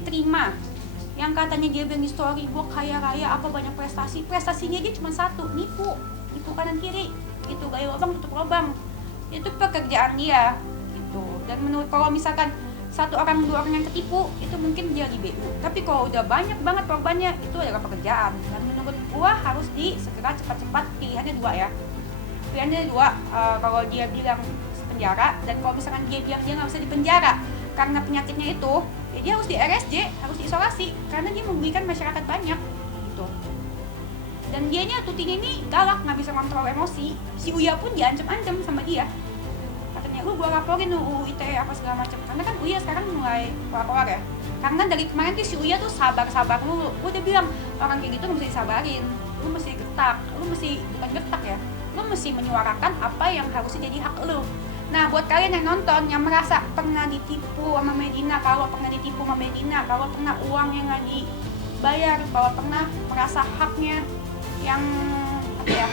diterima. Yang katanya dia bilang di story, gue kaya raya apa banyak prestasinya dia cuma satu, nipu kanan kiri gitu, gali lubang tutup lubang. Itu pekerjaan dia gitu. Dan menurut, kalau misalkan satu orang dua orang yang ketipu itu mungkin dia di BU, tapi kalau udah banyak banget korbannya itu adalah pekerjaan. Dan menurut gue harus segera cepat-cepat, pilihannya dua, kalau dia bilang penjara, dan kalau misalkan dia bilang dia nggak bisa dipenjara karena penyakitnya itu, ya dia harus di RSJ, harus diisolasi karena dia merugikan masyarakat banyak gitu. Dan dianya, Tutinya ini galak, nggak bisa kontrol emosi. Si Uya pun diancam-ancam sama dia, katanya lu gua laporin UU ITE apa segala macam, karena kan Uya sekarang mulai keluar ya. Karena dari kemarin tuh si Uya tuh sabar lu, gua udah bilang orang kayak gitu nggak bisa disabarin, lu mesti getak, lu mesti menyuarakan apa yang harusnya jadi hak lu. Nah, buat kalian yang nonton yang merasa pernah ditipu sama Medina, kalau pernah uang yang nggak dibayar, kalau pernah merasa haknya yang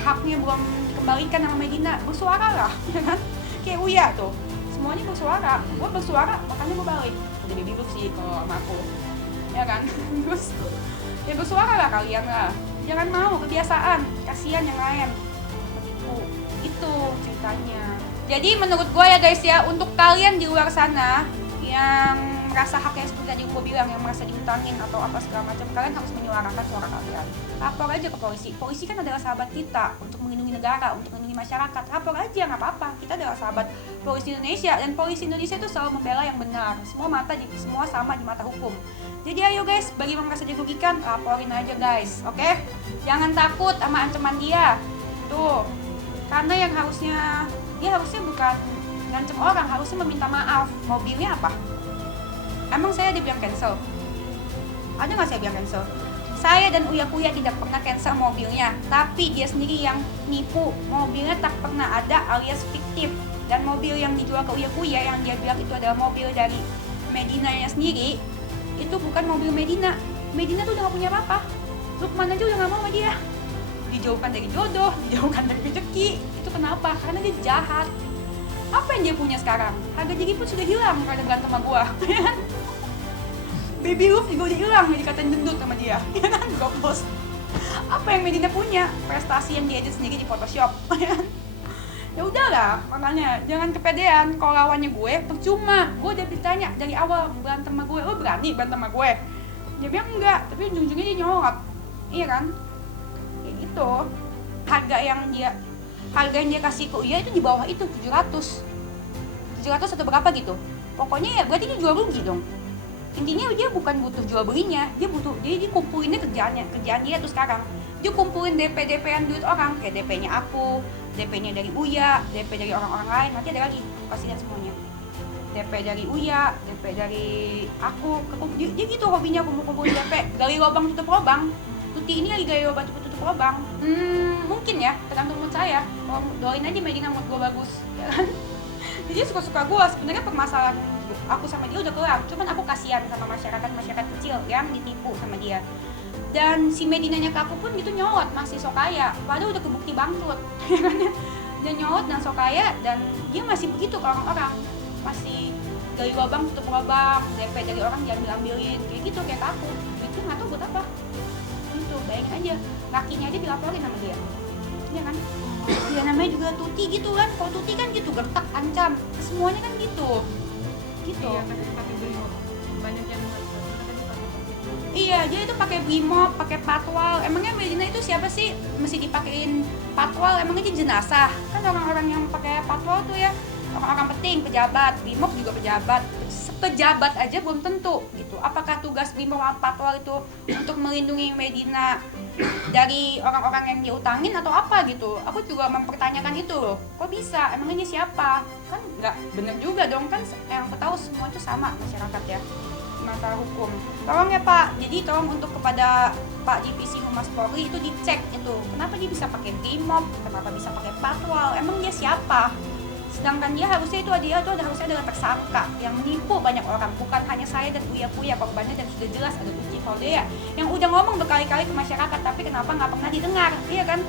haknya belum dikembalikan sama Medina, bersuara lah, ya kan? Kayak Uya tuh, semuanya bersuara. Gue bersuara, makanya gue balik. Udah baby look sih kalau sama aku, ya kan? Terus ya bersuara lah kalian lah, jangan mau kebiasaan, kasihan yang lain menipu. Itu ceritanya. Jadi menurut gue ya guys ya, untuk kalian di luar sana yang merasa haknya seperti tadi gue bilang, yang merasa diutangin atau apa segala macam, kalian harus menyuarakan suara kalian. Lapor aja ke polisi. Polisi kan adalah sahabat kita untuk melindungi negara, untuk melindungi masyarakat. Lapor aja, nggak apa-apa. Kita adalah sahabat polisi Indonesia, dan polisi Indonesia itu selalu membela yang benar. Semua sama di mata hukum. Jadi ayo guys, bagi yang merasa dirugikan, laporin aja guys, oke? Jangan takut sama ancaman dia. Tuh, karena yang dia harusnya bukan ngancem orang, harusnya meminta maaf. Mobilnya apa? Emang saya dibilang cancel? Ada nggak saya bilang cancel? Saya dan Uya Kuya tidak pernah cancel mobilnya, tapi dia sendiri yang nipu. Mobilnya tak pernah ada alias fiktif. Dan mobil yang dijual ke Uya Kuya yang dia bilang itu adalah mobil dari Medinanya sendiri, itu bukan mobil Medina. Medina tuh udah gak punya apa-apa. Lukman aja udah gak mau sama dia. Dijauhkan dari jodoh, dijauhkan dari rezeki. Itu kenapa? Karena dia jahat. Apa yang dia punya sekarang? Harga diri pun sudah hilang karena berantem sama gua. Baby Love juga udah hilang, dikatain gendut sama dia. Ya kan, gopos. Apa yang Medina punya? Prestasi yang dia edit sendiri di Photoshop. Ya udahlah, makanya jangan kepedean. Kalau lawannya gue, percuma. Gue udah ditanya dari awal berantem sama gue, lo berani berantem sama gue? Dia bilang enggak, tapi ujung-ujungnya dia nyolot. Iya kan? Kayak gitu. Harga yang dia kasih ke Uya itu di bawah itu 700 atau berapa gitu. Pokoknya ya berarti dia jual rugi dong. Intinya dia bukan butuh jual belinya, dia kumpulinnya kerjaan dia tuh sekarang. Dia kumpulin DP-DP-an duit orang, kayak DP-nya aku, DP-nya dari Uya, DP dari orang-orang lain, nanti ada lagi, kasih lihat semuanya. DP dari Uya, DP dari aku, dia gitu hobinya kumpul-kumpulin DP, gali lubang tutup lubang. Tuti ini lagi gali lubang tutup lubang. Mungkin ya, tergantung mood saya. Kalau doain aja Medina mood gue bagus, ya kan? Jadi suka-suka gue, sebenarnya permasalahan aku sama dia udah kelar, cuman aku kasihan sama masyarakat kecil yang ditipu sama dia. Dan si Medinanya ke aku pun gitu nyolot, masih sok kaya, padahal udah kebukti bangkrut. Dia nyolot dan sok kaya, dan dia masih begitu ke orang-orang, masih gali lubang tutup lubang, DP dari orang diambil-ambilin, kayak gitu, kayak ke aku. Itu nggak tahu buat apa. Itu bayangin aja, lakinya aja dilaporin sama dia, ya kan? Dia namanya juga Tuti gitu kan, kalau Tuti kan gitu, gertak, ancam, semuanya kan gitu. Iya, pakai brimob. Banyak yang iya, dia itu pakai brimob, pakai patwal. Emangnya Medina itu siapa sih mesti dipakein patwal? Emangnya dia jenazah? Kan orang-orang yang pakai patwal tuh ya orang-orang penting, pejabat, brimob juga pejabat. Pejabat aja belum tentu gitu. Apakah tugas brimob patwal itu untuk melindungi Medina dari orang-orang yang dia utangin atau apa gitu? Aku juga mempertanyakan itu loh. Kok bisa? Emangnya siapa? Kan nggak bener juga dong, kan yang aku tahu semua itu sama masyarakat ya, mata hukum. Tolong ya Pak, jadi tolong untuk kepada Pak Divisi Humas Polri itu dicek itu, kenapa dia bisa pakai brimob, kenapa bisa pakai patwal, emang dia siapa? Sedangkan dia harusnya harusnya adalah tersangka yang menipu banyak orang, bukan hanya saya dan Uya Kuya korbannya, dan sudah jelas ada Uci Faudea yang udah ngomong berkali-kali ke masyarakat, tapi kenapa nggak pernah didengar, iya kan?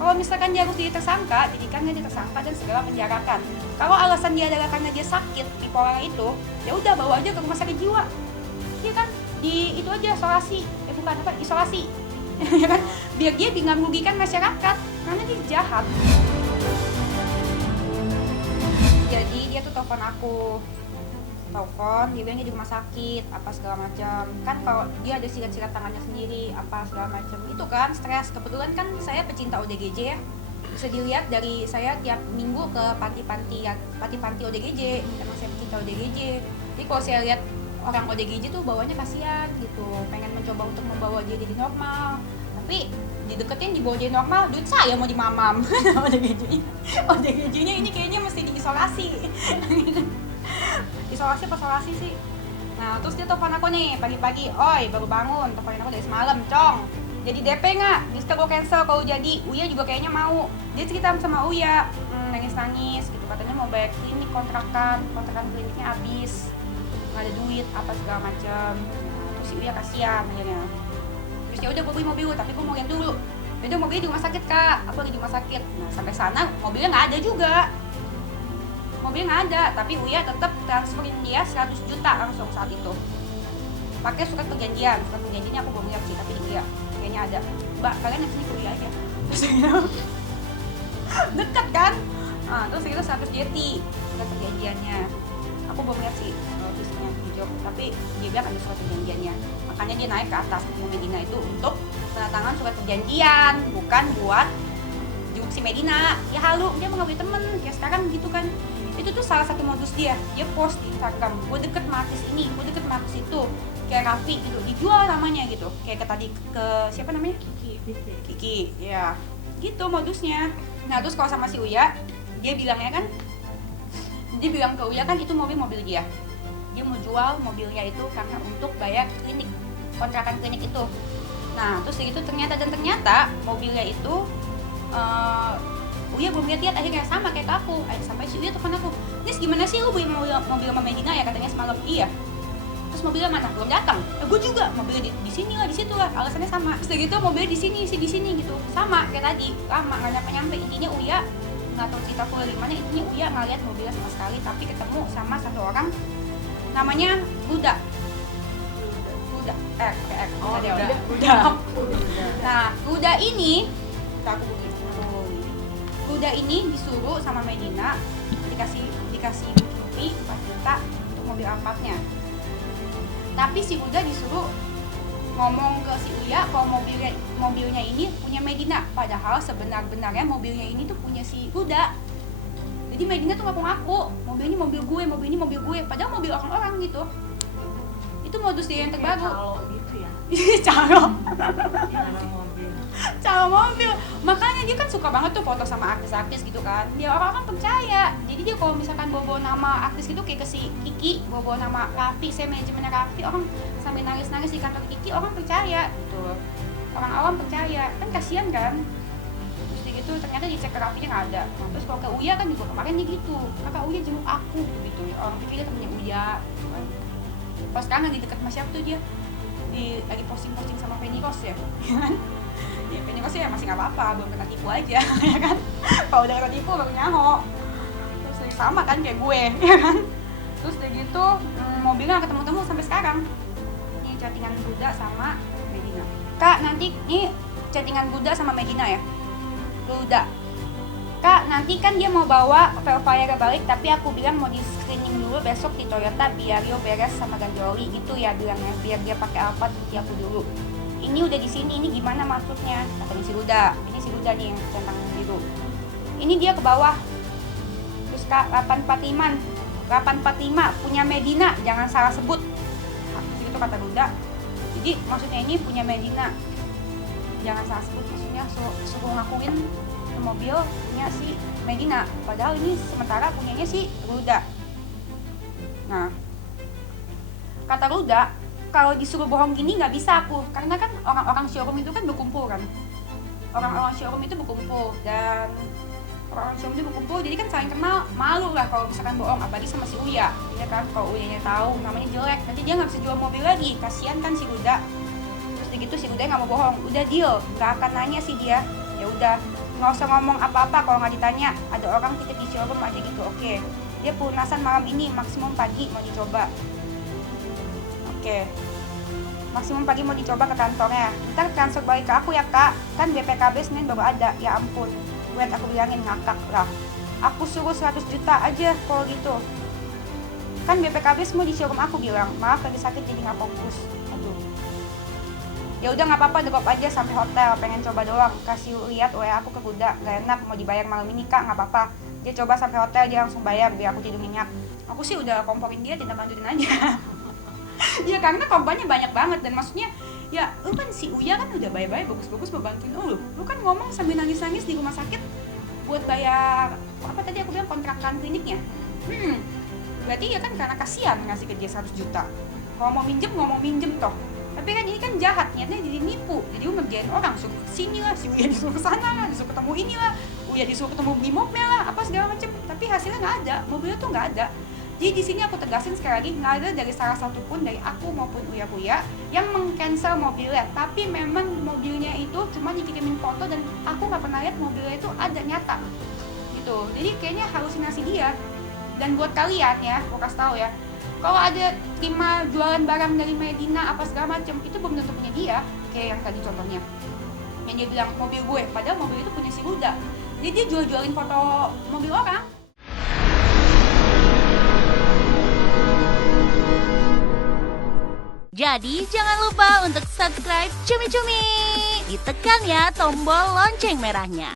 Kalau misalkan dia harus jadi tersangka, jadikannya dia tersangka dan segera penjarakan. Kalau alasan dia adalah karena dia sakit bipolar itu, ya udah bawa aja ke rumah sakit jiwa, iya kan? di itu aja isolasi, bukan apa, isolasi. Ya kan, biar dia nggak merugikan masyarakat karena dia jahat. Jadi dia tuh telepon aku, dia bilangnya di rumah sakit apa segala macam. Kan kalau dia ada sirat-sirat tangannya sendiri apa segala macam, itu kan stres. Kebetulan kan saya pecinta ODGJ ya, bisa dilihat dari saya tiap minggu ke panti ODGJ, karena saya pecinta ODGJ. Jadi kalau saya lihat orang ODGJ tuh bawanya kasihan gitu, pengen mencoba untuk membawa dia jadi normal, tapi dideketin dibawa jadi normal, duit saya mau dimamam. ODGJ-nya ini kayaknya mesti diisolasi. Isolasi sih. Nah terus dia telepon aku nih pagi-pagi, oi baru bangun, teleponin aku dari semalam, Cong jadi DP nggak? Bisa gue cancel kalau jadi. Uya juga kayaknya mau. Dia cerita sama Uya, nangis gitu, katanya mau bayar klinik, kontrakan kliniknya habis, nggak ada duit apa segala macam. Nah, terus si Uya kasihan akhirnya. Terus ya udah gue beli mobil, tapi gue mau lihat dulu. Udah mobilnya di rumah sakit kak, aku lagi di rumah sakit. Nah sampai sana mobilnya nggak ada juga. Mobilnya nggak ada, tapi Uya tetap transferin dia 100 juta langsung saat itu. Pakai surat perjanjiannya aku belum lihat sih, tapi dia kayaknya ada. Mbak, kalian yang sini ke Uya aja. Terus dekat kan? Nah, terus itu 100 jeti surat perjanjiannya. Aku belum lihat sih tulisannya hijau, tapi dia bilang ada surat perjanjiannya. Makanya dia naik ke atas ke Medina itu untuk tanda tangan surat perjanjian, bukan buat jenguk si Medina. Ya halu, dia mau ngambil temen, ya sekarang gitu kan. Itu tuh salah satu modus dia post di Instagram, gue deket sama artis ini, gue deket sama artis itu, kayak Raffi gitu, dijual namanya gitu, kayak tadi ke siapa namanya? Kiki, ya gitu modusnya. Nah terus kalau sama si Uya, dia bilang ke Uya kan itu mobil dia mau jual mobilnya itu karena untuk bayar klinik, kontrakan klinik itu. Nah terus itu ternyata mobilnya itu Uya belum lihat akhirnya sama kayak aku. Sampai si Uya telepon aku, Nis gimana sih lu beli mobil sama Medina ya, katanya semalam. Iya. Terus mobilnya mana? Belum datang. Gue juga mobilnya di sini lah, di situ lah, alasannya sama. Terus gitu mobilnya di sini gitu, sama kayak tadi, lama nggak nyampe. Intinya Uya nggak tahu cerita aku dari mana. Intinya Uya nggak lihat mobilnya sama sekali, tapi ketemu sama satu orang namanya Ruda. Nah Ruda ini disuruh sama Medina dikasih booking fee 4 juta untuk mobil Alphardnya. Tapi si Ruda disuruh ngomong ke si Uya kalau mobilnya ini punya Medina, padahal sebenarnya mobilnya ini tuh punya si Ruda. Jadi Medina tuh ngaku mobil ini mobil gue, padahal mobil orang-orang gitu. Itu modus dia yang terbaru. Calo gitu ya. Calo mobil. Makanya dia kan suka banget tuh foto sama artis-artis gitu kan. Dia orang-orang percaya. Jadi dia kalau misalkan bawa nama artis gitu kayak ke si Kiki, bawa nama Raffi, saya manajemennya Raffi, orang sambil nangis-nangis di kantor Kiki, orang percaya gitu. Orang awam percaya. Kan kasihan kan. Terus gitu ternyata dicek ke Raffinya nggak ada. Nah, terus kalau ke Uya kan juga kemarin nih gitu. Kakak Uya jenguk aku gitu. Orang pikir dia temennya Uya. Gitu kan. Pas sekarang lagi deket sama siapa tuh dia? Lagi posting sama Penny Rose ya. Ya Penny Rose ya masih nggak apa-apa, belum kena tipu aja, ya kan? Kalau udah kena tipu baru nyaho. Terus sama kan kayak gue, ya kan? Terus udah gitu mobilnya nggak ketemu-temu sampai sekarang. Ini chattingan Ruda sama Medina. Kak nanti ini chattingan Ruda sama Medina ya. Ruda, Kak nanti kan dia mau bawa Velfire balik, tapi aku bilang mau di screening dulu besok di Toyota biar Rio beres sama ganti oli gitu ya bilangnya, biar dia pakai Alphard di aku dulu. Ini udah di sini, ini gimana maksudnya? Katanya si Ruda. Ini si Ruda nih yang centang biru. Ini dia ke bawah. Terus Kak 845 punya Medina, jangan salah sebut. Itu kata Ruda. Jadi maksudnya ini punya Medina, jangan salah sebut, maksudnya suruh ngakuin mobil punya si Medina, padahal ini sementara punyanya si Ruda. Nah kata Ruda, kalau disuruh bohong gini nggak bisa aku, karena kan orang-orang showroom itu kan berkumpul kan, orang-orang showroom itu berkumpul dan orang-orang showroom itu berkumpul, jadi kan saling kenal, malu lah kalau misalkan bohong, apalagi sama si Uya, ya kan? Kalau Uyanya tahu namanya jelek, nanti dia nggak bisa jual mobil lagi, kasihan kan si Ruda. Terus begitu si Ruda nggak mau bohong, udah deal, nggak akan nanya sih dia, ya udah nggak usah ngomong apa-apa kalau nggak ditanya, ada orang titip di showroom aja gitu, oke. Dia pelunasan malam ini, maksimum pagi mau dicoba. Oke. maksimum pagi mau dicoba ke kantornya, ntar transfer balik ke aku ya kak, kan BPKB Senin baru ada. Ya ampun, wait aku bilangin ngakak lah, aku suruh 100 juta aja kalau gitu. Kan BPKB semua di showroom aku bilang, maaf lagi sakit jadi nggak fokus. Aduh. Ya udah nggak apa-apa, drop aja sampai hotel, pengen coba doang. Kasih lihat WA aku ke Buda, gak enak mau dibayar malam ini kak, nggak apa-apa. Dia coba sampai hotel, dia langsung bayar biar aku tidur nyenyak. Aku sih udah komporin dia, tindak lanjutin aja. Ya karena korbannya banyak banget, dan maksudnya ya lu kan si Uya kan udah baik-baik, bagus-bagus mau bantuin lu kan ngomong sambil nangis-nangis di rumah sakit buat bayar apa tadi aku bilang kontrakan kliniknya. Berarti ya kan karena kasihan ngasih ke dia 100 juta. Kalau mau ngomong minjem toh. Tapi kan ini kan jahat, niatnya jadi nipu. Jadi lu ngerjain orang, suruh kesini lah, si Uya disuruh kesana lah, disuruh ketemu ini lah, Uya disuruh ketemu beli mobil lah, apa segala macem. Tapi hasilnya nggak ada, mobilnya tuh nggak ada. Jadi di sini aku tegasin sekali lagi, nggak ada dari salah satu pun dari aku maupun Uya yang meng-cancel mobilnya. Tapi memang mobilnya itu cuma dikirimin foto dan aku nggak pernah lihat mobilnya itu ada nyata. Gitu. Jadi kayaknya halusinasi dia. Dan buat kalian ya, aku kasih tahu ya, kalau ada terima jualan barang dari Medina apa segala macam, itu belum tentu punya dia. Kayak yang tadi contohnya, yang dia bilang mobil gue, padahal mobil itu punya si Ruda. Jadi dia jual-jualin foto mobil orang. Jadi jangan lupa untuk subscribe Cumi Cumi. Ditekan ya tombol lonceng merahnya.